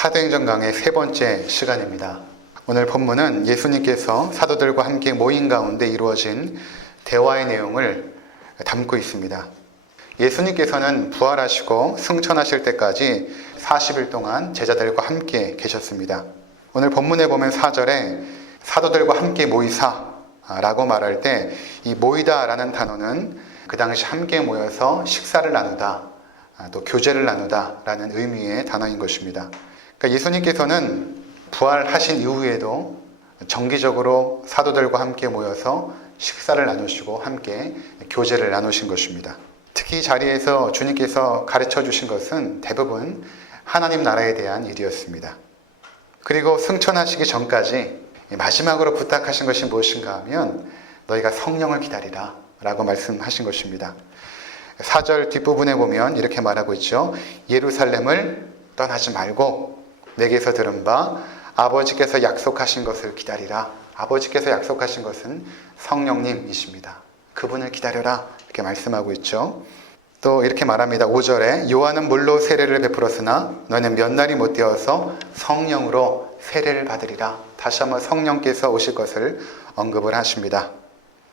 사도행전 강의 세 번째 시간입니다. 오늘 본문은 예수님께서 사도들과 함께 모인 가운데 이루어진 대화의 내용을 담고 있습니다. 예수님께서는 부활하시고 승천하실 때까지 40일 동안 제자들과 함께 계셨습니다. 오늘 본문에 보면 4절에 사도들과 함께 모이사 라고 말할 때 이 모이다 라는 단어는 그 당시 함께 모여서 식사를 나누다, 또 교제를 나누다 라는 의미의 단어인 것입니다. 그러니까 예수님께서는 부활하신 이후에도 정기적으로 사도들과 함께 모여서 식사를 나누시고 함께 교제를 나누신 것입니다. 특히 이 자리에서 주님께서 가르쳐 주신 것은 대부분 하나님 나라에 대한 일이었습니다. 그리고 승천하시기 전까지 마지막으로 부탁하신 것이 무엇인가 하면 너희가 성령을 기다리라 라고 말씀하신 것입니다. 4절 뒷부분에 보면 이렇게 말하고 있죠. 예루살렘을 떠나지 말고 내게서 들은 바 아버지께서 약속하신 것을 기다리라. 아버지께서 약속하신 것은 성령님이십니다. 그분을 기다려라 이렇게 말씀하고 있죠. 또 이렇게 말합니다. 5절에 요한은 물로 세례를 베풀었으나 너희는 몇 날이 못 되어서 성령으로 세례를 받으리라. 다시 한번 성령께서 오실 것을 언급을 하십니다.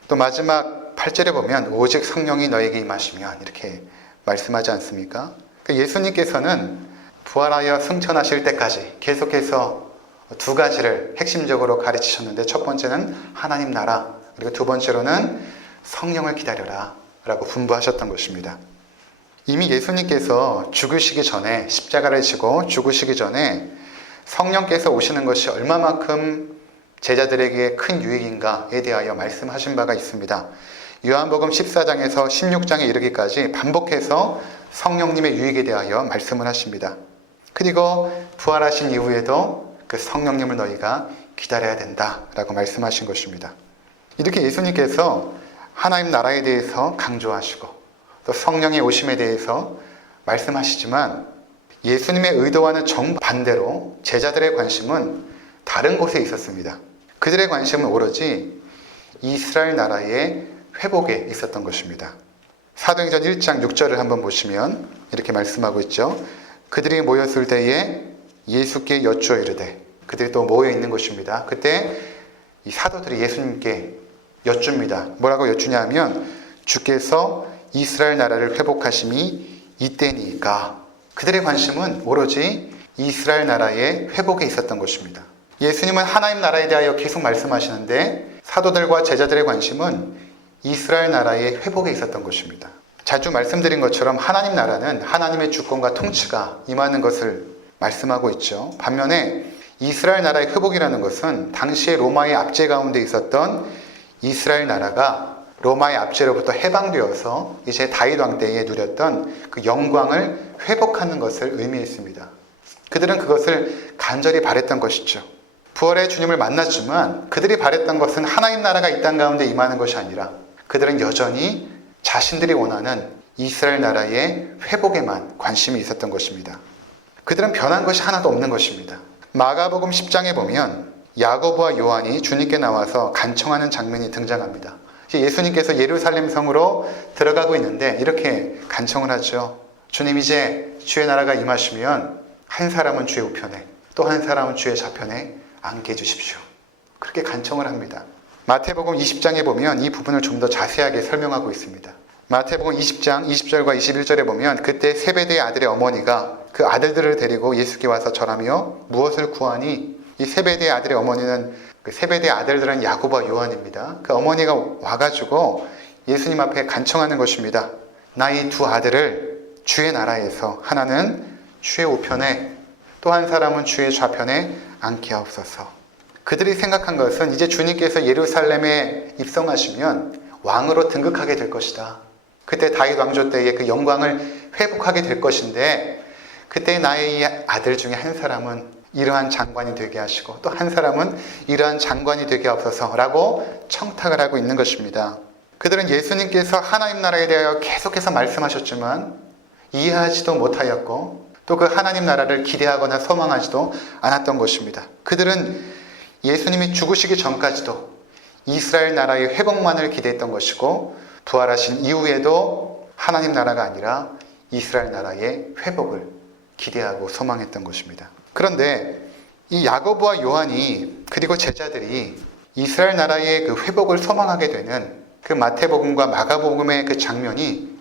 또 마지막 8절에 보면 오직 성령이 너에게 임하시면 이렇게 말씀하지 않습니까? 예수님께서는 부활하여 승천하실 때까지 계속해서 두 가지를 핵심적으로 가르치셨는데 첫 번째는 하나님 나라, 그리고 두 번째로는 성령을 기다려라 라고 분부하셨던 것입니다. 이미 예수님께서 죽으시기 전에 십자가를 지고 죽으시기 전에 성령께서 오시는 것이 얼마만큼 제자들에게 큰 유익인가에 대하여 말씀하신 바가 있습니다. 요한복음 14장에서 16장에 이르기까지 반복해서 성령님의 유익에 대하여 말씀을 하십니다. 그리고 부활하신 이후에도 그 성령님을 너희가 기다려야 된다라고 말씀하신 것입니다. 이렇게 예수님께서 하나님 나라에 대해서 강조하시고 또 성령의 오심에 대해서 말씀하시지만 예수님의 의도와는 정반대로 제자들의 관심은 다른 곳에 있었습니다. 그들의 관심은 오로지 이스라엘 나라의 회복에 있었던 것입니다. 사도행전 1장 6절을 한번 보시면 이렇게 말씀하고 있죠. 그들이 모였을 때에 예수께 여쭈어 이르되, 그들이 또 모여 있는 것입니다. 그때 이 사도들이 예수님께 여쭙니다. 뭐라고 여쭈냐 하면 주께서 이스라엘 나라를 회복하심이 이때니까. 그들의 관심은 오로지 이스라엘 나라의 회복에 있었던 것입니다. 예수님은 하나님 나라에 대하여 계속 말씀하시는데 사도들과 제자들의 관심은 이스라엘 나라의 회복에 있었던 것입니다. 자주 말씀드린 것처럼 하나님 나라는 하나님의 주권과 통치가 임하는 것을 말씀하고 있죠. 반면에 이스라엘 나라의 회복이라는 것은 당시의 로마의 압제 가운데 있었던 이스라엘 나라가 로마의 압제로부터 해방되어서 이제 다윗 왕 때에 누렸던 그 영광을 회복하는 것을 의미했습니다. 그들은 그것을 간절히 바랬던 것이죠. 부활의 주님을 만났지만 그들이 바랬던 것은 하나님 나라가 이 땅 가운데 임하는 것이 아니라 그들은 여전히 자신들이 원하는 이스라엘 나라의 회복에만 관심이 있었던 것입니다. 그들은 변한 것이 하나도 없는 것입니다. 마가복음 10장에 보면 야고보와 요한이 주님께 나와서 간청하는 장면이 등장합니다. 예수님께서 예루살렘 성으로 들어가고 있는데 이렇게 간청을 하죠. 주님, 이제 주의 나라가 임하시면 한 사람은 주의 우편에 또 한 사람은 주의 좌편에 앉게 해주십시오. 그렇게 간청을 합니다. 마태복음 20장에 보면 이 부분을 좀 더 자세하게 설명하고 있습니다. 마태복음 20장 20절과 21절에 보면 그때 세베대의 아들의 어머니가 그 아들들을 데리고 예수께 와서 절하며 무엇을 구하니? 이 세베대의 아들의 어머니는 그 세베대의 아들들은 야고보와 요한입니다. 그 어머니가 와가지고 예수님 앞에 간청하는 것입니다. 나 이 두 아들을 주의 나라에서 하나는 주의 우편에 또 한 사람은 주의 좌편에 앉게 하옵소서. 그들이 생각한 것은 이제 주님께서 예루살렘에 입성하시면 왕으로 등극하게 될 것이다. 그때 다윗 왕조 때의 그 영광을 회복하게 될 것인데 그때 나의 이 아들 중에 한 사람은 이러한 장관이 되게 하시고 또 한 사람은 이러한 장관이 되게 하옵소서라고 청탁을 하고 있는 것입니다. 그들은 예수님께서 하나님 나라에 대하여 계속해서 말씀하셨지만 이해하지도 못하였고 또 그 하나님 나라를 기대하거나 소망하지도 않았던 것입니다. 그들은 예수님이 죽으시기 전까지도 이스라엘 나라의 회복만을 기대했던 것이고 부활하신 이후에도 하나님 나라가 아니라 이스라엘 나라의 회복을 기대하고 소망했던 것입니다. 그런데 이 야고보와 요한이 그리고 제자들이 이스라엘 나라의 그 회복을 소망하게 되는 그 마태복음과 마가복음의 그 장면이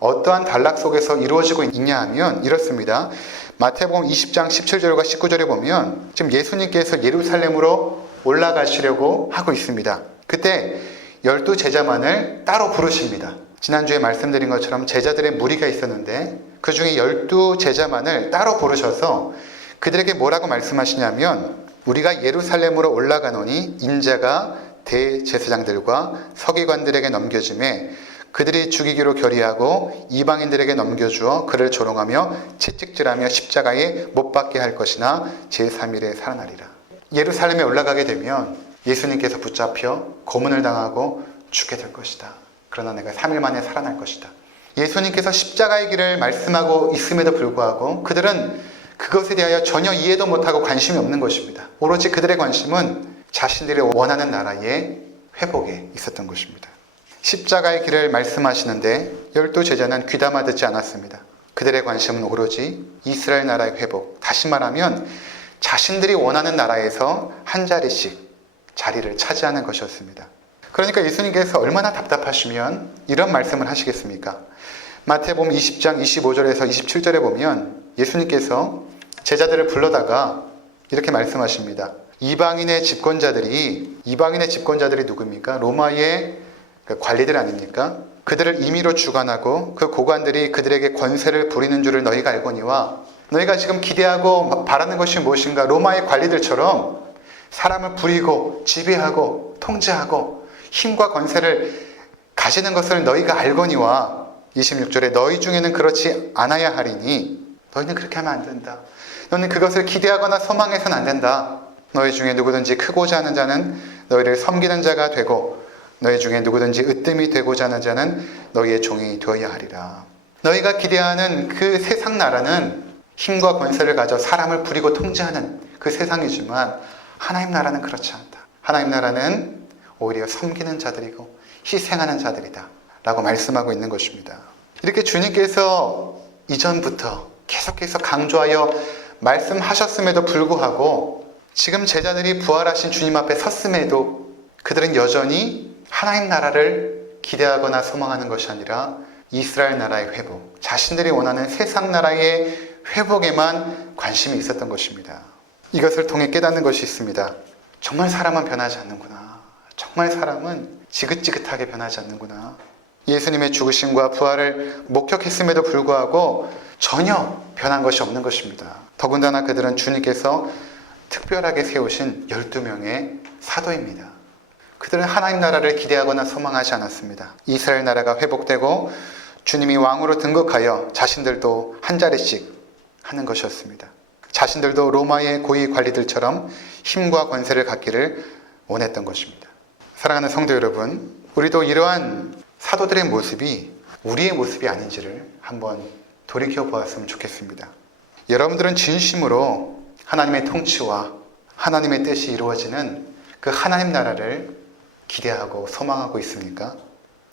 어떠한 단락 속에서 이루어지고 있냐 하면 이렇습니다. 마태복음 20장 17절과 19절에 보면 지금 예수님께서 예루살렘으로 올라가시려고 하고 있습니다. 그때 12 제자만을 따로 부르십니다. 지난주에 말씀드린 것처럼 제자들의 무리가 있었는데 그 중에 12 제자만을 따로 부르셔서 그들에게 뭐라고 말씀하시냐면 우리가 예루살렘으로 올라가노니 인자가 대제사장들과 서기관들에게 넘겨짐에 그들이 죽이기로 결의하고 이방인들에게 넘겨주어 그를 조롱하며 채찍질하며 십자가에 못 박게 할 것이나 제3일에 살아나리라. 예루살렘에 올라가게 되면 예수님께서 붙잡혀 고문을 당하고 죽게 될 것이다. 그러나 내가 3일 만에 살아날 것이다. 예수님께서 십자가의 길을 말씀하고 있음에도 불구하고 그들은 그것에 대하여 전혀 이해도 못하고 관심이 없는 것입니다. 오로지 그들의 관심은 자신들이 원하는 나라의 회복에 있었던 것입니다. 십자가의 길을 말씀하시는데 12 제자는 귀담아 듣지 않았습니다. 그들의 관심은 오로지 이스라엘 나라의 회복, 다시 말하면 자신들이 원하는 나라에서 한 자리씩 자리를 차지하는 것이었습니다. 그러니까 예수님께서 얼마나 답답하시면 이런 말씀을 하시겠습니까? 마태복음 20장 25절에서 27절에 보면 예수님께서 제자들을 불러다가 이렇게 말씀하십니다. 이방인의 집권자들이 누굽니까? 로마의 관리들 아닙니까? 그들을 임의로 주관하고 그 고관들이 그들에게 권세를 부리는 줄을 너희가 알거니와 너희가 지금 기대하고 바라는 것이 무엇인가? 로마의 관리들처럼 사람을 부리고 지배하고 통제하고 힘과 권세를 가지는 것을 너희가 알거니와 26절에 너희 중에는 그렇지 않아야 하리니 너희는 그렇게 하면 안 된다. 너희는 그것을 기대하거나 소망해서는 안 된다. 너희 중에 누구든지 크고자 하는 자는 너희를 섬기는 자가 되고 너희 중에 누구든지 으뜸이 되고자 하는 자는 너희의 종이 되어야 하리라. 너희가 기대하는 그 세상 나라는 힘과 권세를 가져 사람을 부리고 통제하는 그 세상이지만 하나님 나라는 그렇지 않다. 하나님 나라는 오히려 섬기는 자들이고 희생하는 자들이다 라고 말씀하고 있는 것입니다. 이렇게 주님께서 이전부터 계속해서 강조하여 말씀하셨음에도 불구하고 지금 제자들이 부활하신 주님 앞에 섰음에도 그들은 여전히 하나님 나라를 기대하거나 소망하는 것이 아니라 이스라엘 나라의 회복, 자신들이 원하는 세상 나라의 회복에만 관심이 있었던 것입니다. 이것을 통해 깨닫는 것이 있습니다. 정말 사람은 변하지 않는구나. 정말 사람은 지긋지긋하게 변하지 않는구나. 예수님의 죽으심과 부활을 목격했음에도 불구하고 전혀 변한 것이 없는 것입니다. 더군다나 그들은 주님께서 특별하게 세우신 12명의 사도입니다. 그들은 하나님 나라를 기대하거나 소망하지 않았습니다. 이스라엘 나라가 회복되고 주님이 왕으로 등극하여 자신들도 한 자리씩 하는 것이었습니다. 자신들도 로마의 고위 관리들처럼 힘과 권세를 갖기를 원했던 것입니다. 사랑하는 성도 여러분, 우리도 이러한 사도들의 모습이 우리의 모습이 아닌지를 한번 돌이켜 보았으면 좋겠습니다. 여러분들은 진심으로 하나님의 통치와 하나님의 뜻이 이루어지는 그 하나님 나라를 기대하고 소망하고 있습니까?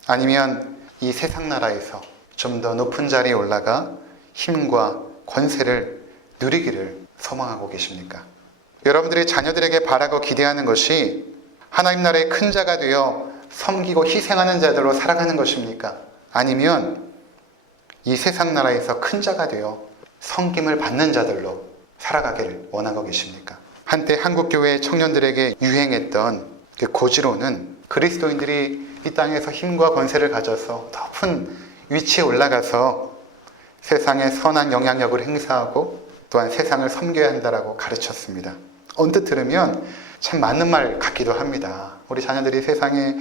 아니면 이 세상 나라에서 좀 더 높은 자리에 올라가 힘과 권세를 누리기를 소망하고 계십니까? 여러분들이 자녀들에게 바라고 기대하는 것이 하나님 나라의 큰 자가 되어 섬기고 희생하는 자들로 살아가는 것입니까? 아니면 이 세상 나라에서 큰 자가 되어 섬김을 받는 자들로 살아가기를 원하고 계십니까? 한때 한국교회 청년들에게 유행했던 그 고지로는 그리스도인들이 이 땅에서 힘과 권세를 가져서 높은 위치에 올라가서 세상에 선한 영향력을 행사하고 또한 세상을 섬겨야 한다라고 가르쳤습니다. 언뜻 들으면 참 맞는 말 같기도 합니다. 우리 자녀들이 세상에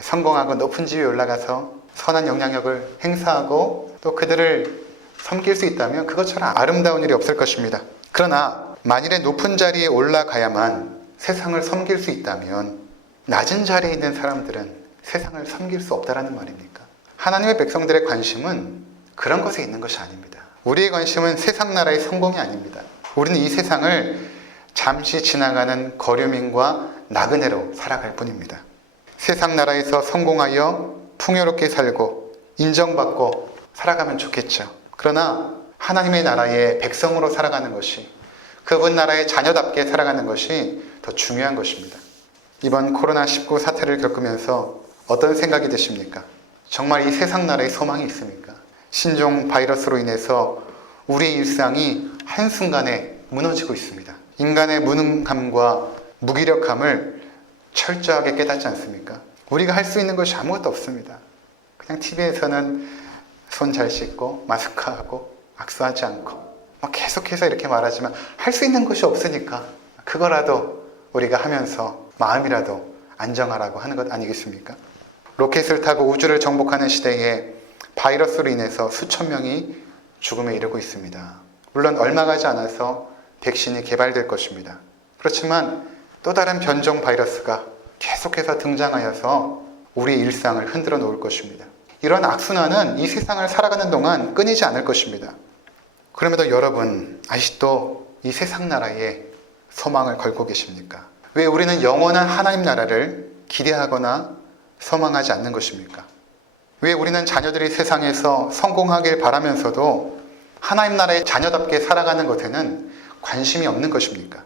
성공하고 높은 지위에 올라가서 선한 영향력을 행사하고 또 그들을 섬길 수 있다면 그것처럼 아름다운 일이 없을 것입니다. 그러나 만일에 높은 자리에 올라가야만 세상을 섬길 수 있다면 낮은 자리에 있는 사람들은 세상을 섬길 수 없다라는 말입니까? 하나님의 백성들의 관심은 그런 것에 있는 것이 아닙니다. 우리의 관심은 세상 나라의 성공이 아닙니다. 우리는 이 세상을 잠시 지나가는 거류민과 나그네로 살아갈 뿐입니다. 세상 나라에서 성공하여 풍요롭게 살고 인정받고 살아가면 좋겠죠. 그러나 하나님의 나라의 백성으로 살아가는 것이, 그분 나라의 자녀답게 살아가는 것이 더 중요한 것입니다. 이번 코로나19 사태를 겪으면서 어떤 생각이 드십니까? 정말 이 세상 나라에 소망이 있습니까? 신종 바이러스로 인해서 우리 일상이 한순간에 무너지고 있습니다. 인간의 무능함과 무기력함을 철저하게 깨닫지 않습니까? 우리가 할 수 있는 것이 아무것도 없습니다. 그냥 TV에서는 손 잘 씻고 마스크하고 악수하지 않고 계속해서 이렇게 말하지만 할 수 있는 것이 없으니까 그거라도 우리가 하면서 마음이라도 안정하라고 하는 것 아니겠습니까? 로켓을 타고 우주를 정복하는 시대에 바이러스로 인해서 수천 명이 죽음에 이르고 있습니다. 물론 얼마 가지 않아서 백신이 개발될 것입니다. 그렇지만 또 다른 변종 바이러스가 계속해서 등장하여서 우리의 일상을 흔들어 놓을 것입니다. 이런 악순환은 이 세상을 살아가는 동안 끊이지 않을 것입니다. 그럼에도 여러분, 아직도 이 세상 나라에 소망을 걸고 계십니까? 왜 우리는 영원한 하나님 나라를 기대하거나 소망하지 않는 것입니까? 왜 우리는 자녀들이 세상에서 성공하길 바라면서도 하나님 나라의 자녀답게 살아가는 것에는 관심이 없는 것입니까?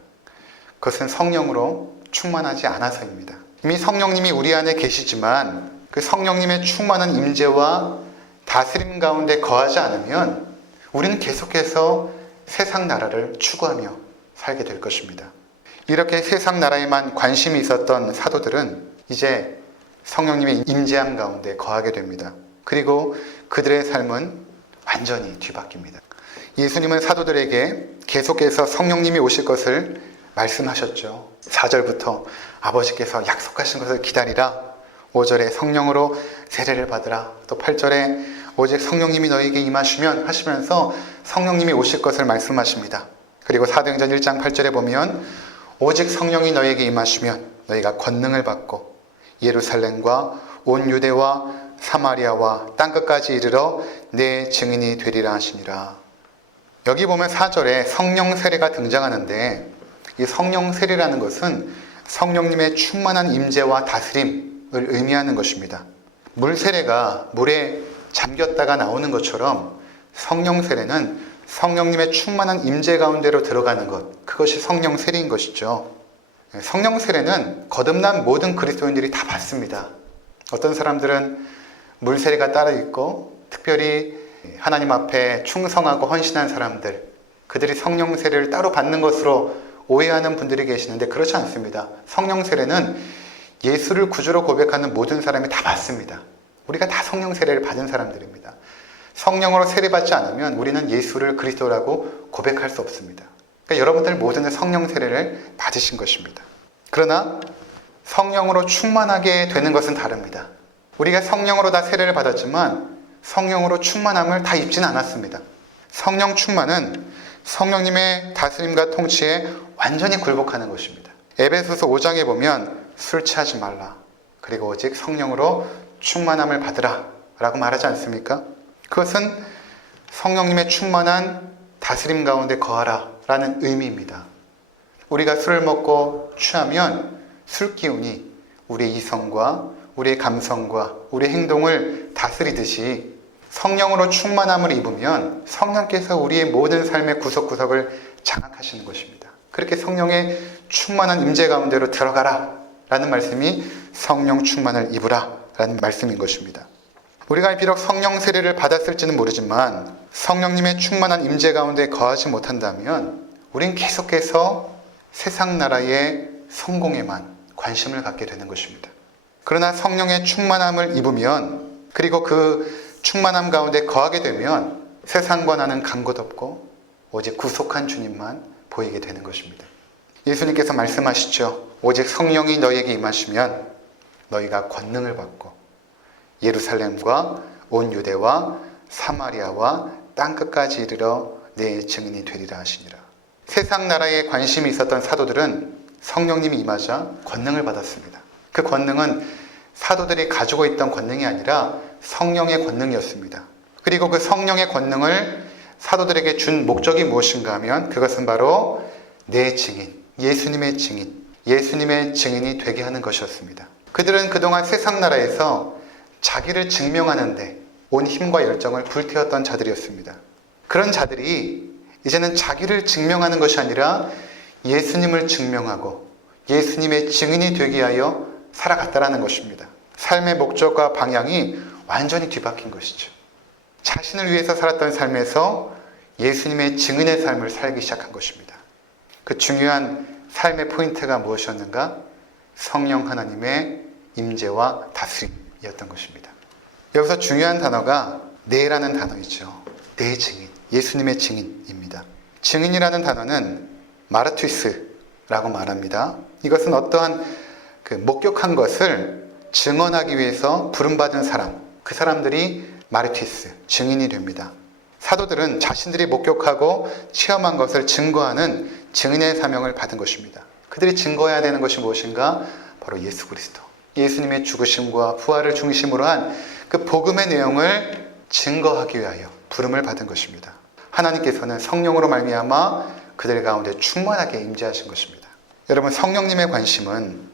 그것은 성령으로 충만하지 않아서입니다. 이미 성령님이 우리 안에 계시지만 그 성령님의 충만한 임재와 다스림 가운데 거하지 않으면 우리는 계속해서 세상 나라를 추구하며 살게 될 것입니다. 이렇게 세상 나라에만 관심이 있었던 사도들은 이제 성령님의 임재함 가운데 거하게 됩니다. 그리고 그들의 삶은 완전히 뒤바뀝니다. 예수님은 사도들에게 계속해서 성령님이 오실 것을 말씀하셨죠. 4절부터 아버지께서 약속하신 것을 기다리라. 5절에 성령으로 세례를 받으라. 또 8절에 오직 성령님이 너에게 임하시면 하시면서 성령님이 오실 것을 말씀하십니다. 그리고 사도행전 1장 8절에 보면 오직 성령이 너에게 임하시면 너희가 권능을 받고 예루살렘과 온 유대와 사마리아와 땅끝까지 이르러 내 증인이 되리라 하시니라. 여기 보면 4절에 성령 세례가 등장하는데 이 성령 세례라는 것은 성령님의 충만한 임재와 다스림을 의미하는 것입니다. 물 세례가 물에 잠겼다가 나오는 것처럼 성령 세례는 성령님의 충만한 임재 가운데로 들어가는 것, 그것이 성령 세례인 것이죠. 성령 세례는 거듭난 모든 그리스도인들이 다 받습니다. 어떤 사람들은 물 세례가 따로 있고 특별히 하나님 앞에 충성하고 헌신한 사람들, 그들이 성령 세례를 따로 받는 것으로 오해하는 분들이 계시는데 그렇지 않습니다. 성령 세례는 예수를 구주로 고백하는 모든 사람이 다 받습니다. 우리가 다 성령 세례를 받은 사람들입니다. 성령으로 세례받지 않으면 우리는 예수를 그리스도라고 고백할 수 없습니다. 그러니까 여러분들 모두는 성령 세례를 받으신 것입니다. 그러나 성령으로 충만하게 되는 것은 다릅니다. 우리가 성령으로 다 세례를 받았지만 성령으로 충만함을 다 입지는 않았습니다. 성령 충만은 성령님의 다스림과 통치에 완전히 굴복하는 것입니다. 에베소서 5장에 보면 술 취하지 말라. 그리고 오직 성령으로 충만함을 받으라 라고 말하지 않습니까? 그것은 성령님의 충만한 다스림 가운데 거하라 라는 의미입니다. 우리가 술을 먹고 취하면 술 기운이 우리의 이성과 우리의 감성과 우리의 행동을 다스리듯이 성령으로 충만함을 입으면 성령께서 우리의 모든 삶의 구석구석을 장악하시는 것입니다. 그렇게 성령의 충만한 임재 가운데로 들어가라 라는 말씀이 성령 충만을 입으라 라는 말씀인 것입니다. 우리가 비록 성령 세례를 받았을지는 모르지만 성령님의 충만한 임재 가운데 거하지 못한다면 우린 계속해서 세상 나라의 성공에만 관심을 갖게 되는 것입니다. 그러나 성령의 충만함을 입으면, 그리고 그 충만함 가운데 거하게 되면 세상과 나는 간 곳 없고 오직 구속한 주님만 보이게 되는 것입니다. 예수님께서 말씀하시죠. 오직 성령이 너희에게 임하시면 너희가 권능을 받고 예루살렘과 온 유대와 사마리아와 땅끝까지 이르러 내 증인이 되리라 하시니라. 세상 나라에 관심이 있었던 사도들은 성령님이 임하자 권능을 받았습니다. 그 권능은 사도들이 가지고 있던 권능이 아니라 성령의 권능이었습니다. 그리고 그 성령의 권능을 사도들에게 준 목적이 무엇인가 하면 그것은 바로 내 증인, 예수님의 증인, 예수님의 증인이 되게 하는 것이었습니다. 그들은 그동안 세상 나라에서 자기를 증명하는데 온 힘과 열정을 불태웠던 자들이었습니다. 그런 자들이 이제는 자기를 증명하는 것이 아니라 예수님을 증명하고 예수님의 증인이 되기 위하여 살아갔다라는 것입니다. 삶의 목적과 방향이 완전히 뒤바뀐 것이죠. 자신을 위해서 살았던 삶에서 예수님의 증인의 삶을 살기 시작한 것입니다. 그 중요한 삶의 포인트가 무엇이었는가? 성령 하나님의 임재와 다스림이었던 것입니다. 여기서 중요한 단어가 내라는 단어이죠. 내 증인, 예수님의 증인입니다. 증인이라는 단어는 마르투스라고 말합니다. 이것은 어떠한 목격한 것을 증언하기 위해서 부름받은 사람, 그 사람들이 마르투스, 증인이 됩니다. 사도들은 자신들이 목격하고 체험한 것을 증거하는 증인의 사명을 받은 것입니다. 그들이 증거해야 되는 것이 무엇인가? 바로 예수 그리스도, 예수님의 죽으심과 부활을 중심으로 한 그 복음의 내용을 증거하기 위하여 부름을 받은 것입니다. 하나님께서는 성령으로 말미암아 그들 가운데 충만하게 임재하신 것입니다. 여러분, 성령님의 관심은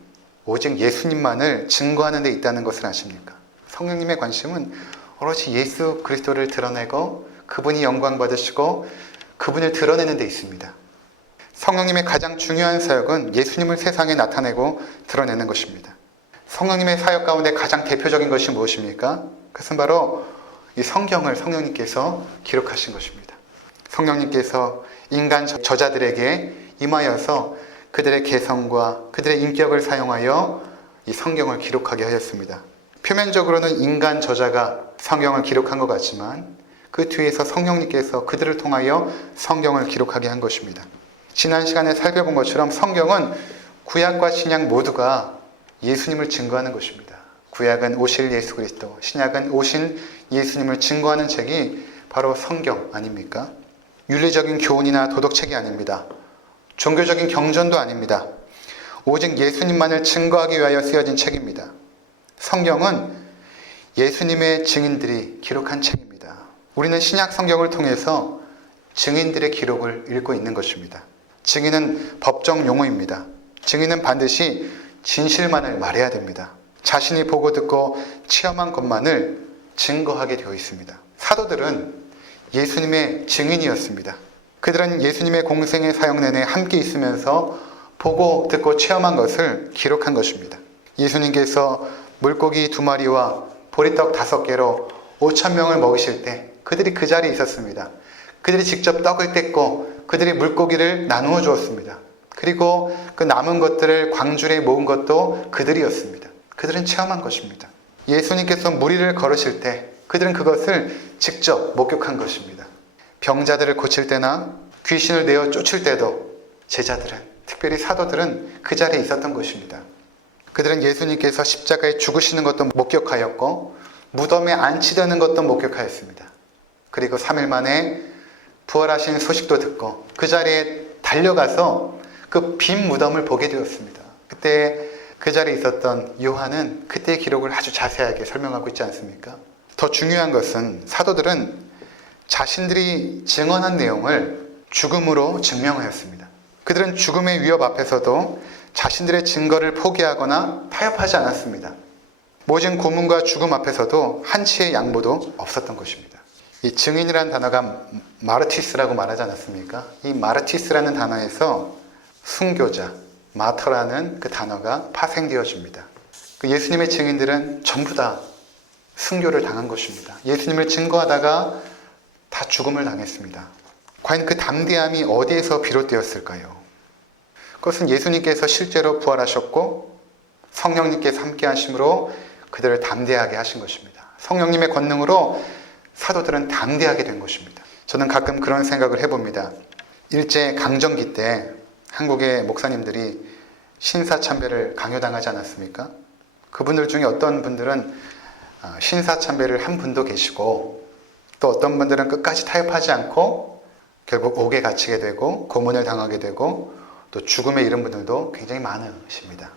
오직 예수님만을 증거하는 데 있다는 것을 아십니까? 성령님의 관심은 오로지 예수 그리스도를 드러내고 그분이 영광 받으시고 그분을 드러내는 데 있습니다. 성령님의 가장 중요한 사역은 예수님을 세상에 나타내고 드러내는 것입니다. 성령님의 사역 가운데 가장 대표적인 것이 무엇입니까? 그것은 바로 이 성경을 성령님께서 기록하신 것입니다. 성령님께서 인간 저자들에게 임하여서 그들의 개성과 그들의 인격을 사용하여 이 성경을 기록하게 하였습니다. 표면적으로는 인간 저자가 성경을 기록한 것 같지만 그 뒤에서 성령님께서 그들을 통하여 성경을 기록하게 한 것입니다. 지난 시간에 살펴본 것처럼 성경은 구약과 신약 모두가 예수님을 증거하는 것입니다. 구약은 오실 예수 그리스도, 신약은 오신 예수님을 증거하는 책이 바로 성경 아닙니까? 윤리적인 교훈이나 도덕책이 아닙니다. 종교적인 경전도 아닙니다. 오직 예수님만을 증거하기 위하여 쓰여진 책입니다. 성경은 예수님의 증인들이 기록한 책입니다. 우리는 신약 성경을 통해서 증인들의 기록을 읽고 있는 것입니다. 증인은 법정 용어입니다. 증인은 반드시 진실만을 말해야 됩니다. 자신이 보고 듣고 체험한 것만을 증거하게 되어 있습니다. 사도들은 예수님의 증인이었습니다. 그들은 예수님의 공생의 사역 내내 함께 있으면서 보고 듣고 체험한 것을 기록한 것입니다. 예수님께서 물고기 2마리와 보리떡 5개로 5,000명을 먹이실 때 그들이 그 자리에 있었습니다. 그들이 직접 떡을 뗐고 그들이 물고기를 나누어 주었습니다. 그리고 그 남은 것들을 광주리에 모은 것도 그들이었습니다. 그들은 체험한 것입니다. 예수님께서 무리를 걸으실 때 그들은 그것을 직접 목격한 것입니다. 병자들을 고칠 때나 귀신을 내어 쫓을 때도 제자들은, 특별히 사도들은 그 자리에 있었던 것입니다. 그들은 예수님께서 십자가에 죽으시는 것도 목격하였고 무덤에 안치되는 것도 목격하였습니다. 그리고 3일 만에 부활하신 소식도 듣고 그 자리에 달려가서 그 빈 무덤을 보게 되었습니다. 그때 그 자리에 있었던 요한은 그때의 기록을 아주 자세하게 설명하고 있지 않습니까? 더 중요한 것은 사도들은 자신들이 증언한 내용을 죽음으로 증명하였습니다. 그들은 죽음의 위협 앞에서도 자신들의 증거를 포기하거나 타협하지 않았습니다. 모진 고문과 죽음 앞에서도 한치의 양보도 없었던 것입니다. 이 증인이라는 단어가 마르티스라고 말하지 않았습니까? 이 마르티스라는 단어에서 순교자, 마터라는 그 단어가 파생되어집니다. 그 예수님의 증인들은 전부 다 순교를 당한 것입니다. 예수님을 증거하다가 다 죽음을 당했습니다. 과연 그 담대함이 어디에서 비롯되었을까요? 그것은 예수님께서 실제로 부활하셨고 성령님께서 함께 하심으로 그들을 담대하게 하신 것입니다. 성령님의 권능으로 사도들은 담대하게 된 것입니다. 저는 가끔 그런 생각을 해봅니다. 일제 강점기 때 한국의 목사님들이 신사참배를 강요당하지 않았습니까? 그분들 중에 어떤 분들은 신사참배를 한 분도 계시고 또 어떤 분들은 끝까지 타협하지 않고 결국 옥에 갇히게 되고 고문을 당하게 되고 또 죽음에 이른 분들도 굉장히 많으십니다.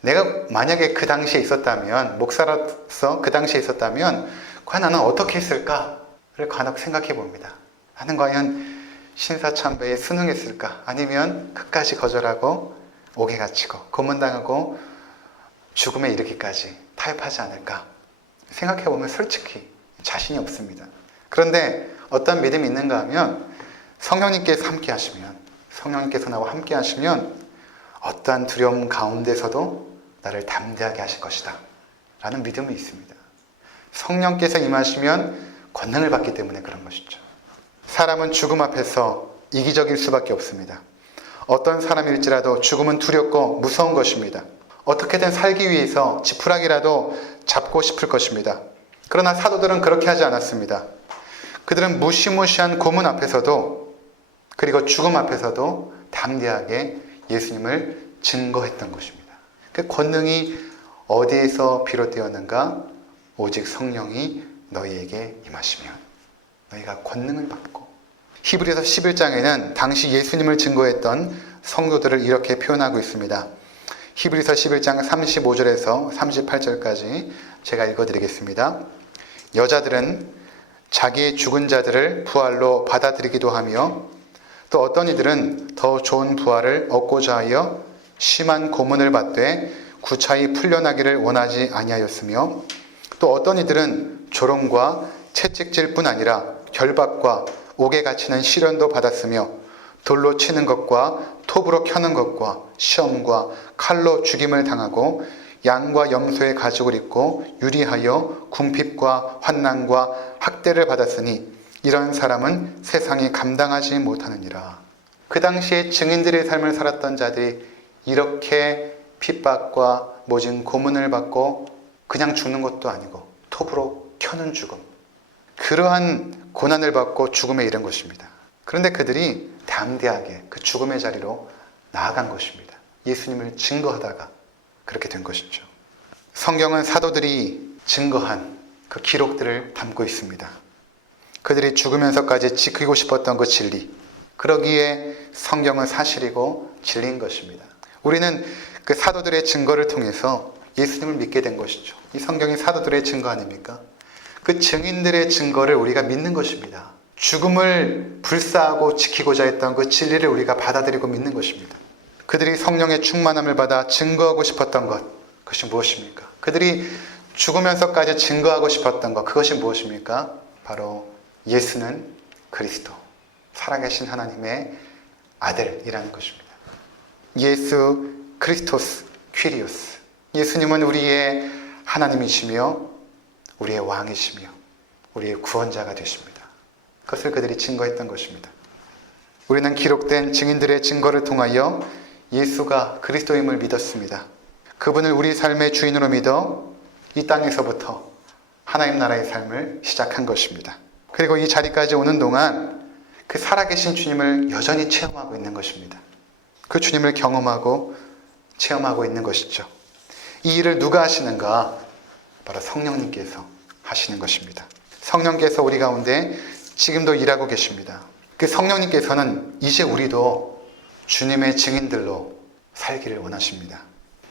내가 만약에 그 당시에 있었다면, 목사로서 그 당시에 있었다면 과연 나는 어떻게 했을까를 간혹 생각해 봅니다. 나는 과연 신사참배에 순응했을까? 아니면 끝까지 거절하고 옥에 갇히고 고문당하고 죽음에 이르기까지 타협하지 않을까? 생각해 보면 솔직히 자신이 없습니다. 그런데 어떤 믿음이 있는가 하면 성령님께서 함께 하시면, 성령님께서 나와 함께 하시면 어떠한 두려움 가운데서도 나를 담대하게 하실 것이다 라는 믿음이 있습니다. 성령께서 임하시면 권능을 받기 때문에 그런 것이죠. 사람은 죽음 앞에서 이기적일 수밖에 없습니다. 어떤 사람일지라도 죽음은 두렵고 무서운 것입니다. 어떻게든 살기 위해서 지푸라기라도 잡고 싶을 것입니다. 그러나 사도들은 그렇게 하지 않았습니다. 그들은 무시무시한 고문 앞에서도, 그리고 죽음 앞에서도 담대하게 예수님을 증거했던 것입니다. 그 권능이 어디에서 비롯되었는가? 오직 성령이 너희에게 임하시면 너희가 권능을 받고. 히브리서 11장에는 당시 예수님을 증거했던 성도들을 이렇게 표현하고 있습니다. 히브리서 11장 35절에서 38절까지 제가 읽어드리겠습니다. 여자들은 자기의 죽은 자들을 부활로 받아들이기도 하며, 또 어떤 이들은 더 좋은 부활을 얻고자 하여 심한 고문을 받되 구차히 풀려나기를 원하지 아니하였으며, 또 어떤 이들은 조롱과 채찍질 뿐 아니라 결박과 옥에 갇히는 시련도 받았으며, 돌로 치는 것과 톱으로 켜는 것과 시험과 칼로 죽임을 당하고 양과 염소의 가죽을 입고 유리하여 궁핍과 환난과 학대를 받았으니 이런 사람은 세상이 감당하지 못하느니라. 그 당시에 증인들의 삶을 살았던 자들이 이렇게 핍박과 모진 고문을 받고 그냥 죽는 것도 아니고 톱으로 켜는 죽음, 그러한 고난을 받고 죽음에 이른 것입니다. 그런데 그들이 담대하게 그 죽음의 자리로 나아간 것입니다. 예수님을 증거하다가 그렇게 된 것이죠. 성경은 사도들이 증거한 그 기록들을 담고 있습니다. 그들이 죽으면서까지 지키고 싶었던 그 진리, 그러기에 성경은 사실이고 진리인 것입니다. 우리는 그 사도들의 증거를 통해서 예수님을 믿게 된 것이죠. 이 성경이 사도들의 증거 아닙니까? 그 증인들의 증거를 우리가 믿는 것입니다. 죽음을 불사하고 지키고자 했던 그 진리를 우리가 받아들이고 믿는 것입니다. 그들이 성령의 충만함을 받아 증거하고 싶었던 것, 그것이 무엇입니까? 그들이 죽으면서까지 증거하고 싶었던 것, 그것이 무엇입니까? 바로 예수는 그리스도, 살아계신 하나님의 아들이라는 것입니다. 예수 크리스토스 퀴리오스, 예수님은 우리의 하나님이시며 우리의 왕이시며 우리의 구원자가 되십니다. 그것을 그들이 증거했던 것입니다. 우리는 기록된 증인들의 증거를 통하여 예수가 그리스도임을 믿었습니다. 그분을 우리 삶의 주인으로 믿어 이 땅에서부터 하나님 나라의 삶을 시작한 것입니다. 그리고 이 자리까지 오는 동안 그 살아계신 주님을 여전히 체험하고 있는 것입니다. 그 주님을 경험하고 체험하고 있는 것이죠. 이 일을 누가 하시는가? 바로 성령님께서 하시는 것입니다. 성령께서 우리 가운데 지금도 일하고 계십니다. 그 성령님께서는 이제 우리도 주님의 증인들로 살기를 원하십니다.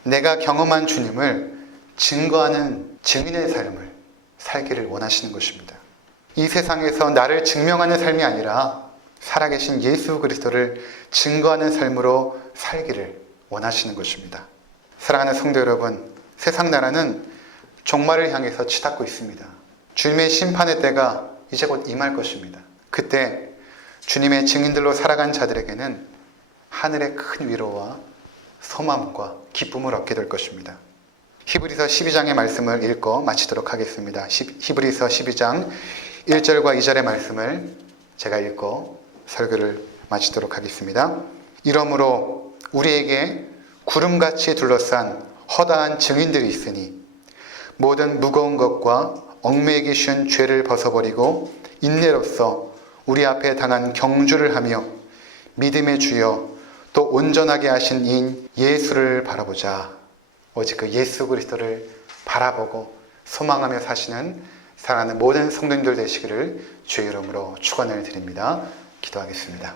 내가 경험한 주님을 증거하는 증인의 삶을 살기를 원하시는 것입니다. 이 세상에서 나를 증명하는 삶이 아니라 살아계신 예수 그리스도를 증거하는 삶으로 살기를 원하시는 것입니다. 사랑하는 성도 여러분, 세상 나라는 종말을 향해서 치닫고 있습니다. 주님의 심판의 때가 이제 곧 임할 것입니다. 그때 주님의 증인들로 살아간 자들에게는 하늘의 큰 위로와 소망과 기쁨을 얻게 될 것입니다. 히브리서 12장의 말씀을 읽고 마치도록 하겠습니다. 히브리서 12장 1절과 2절의 말씀을 제가 읽고 설교를 마치도록 하겠습니다. 이러므로 우리에게 구름같이 둘러싼 허다한 증인들이 있으니 모든 무거운 것과 얽매이기 쉬운 죄를 벗어버리고 인내로써 우리 앞에 당한 경주를 하며 믿음의 주여 또 온전하게 하신 이인 예수를 바라보자. 오직 그 예수 그리스도를 바라보고 소망하며 사시는 사랑하는 모든 성도님들 되시기를 주의 이름으로 축원을 드립니다. 기도하겠습니다.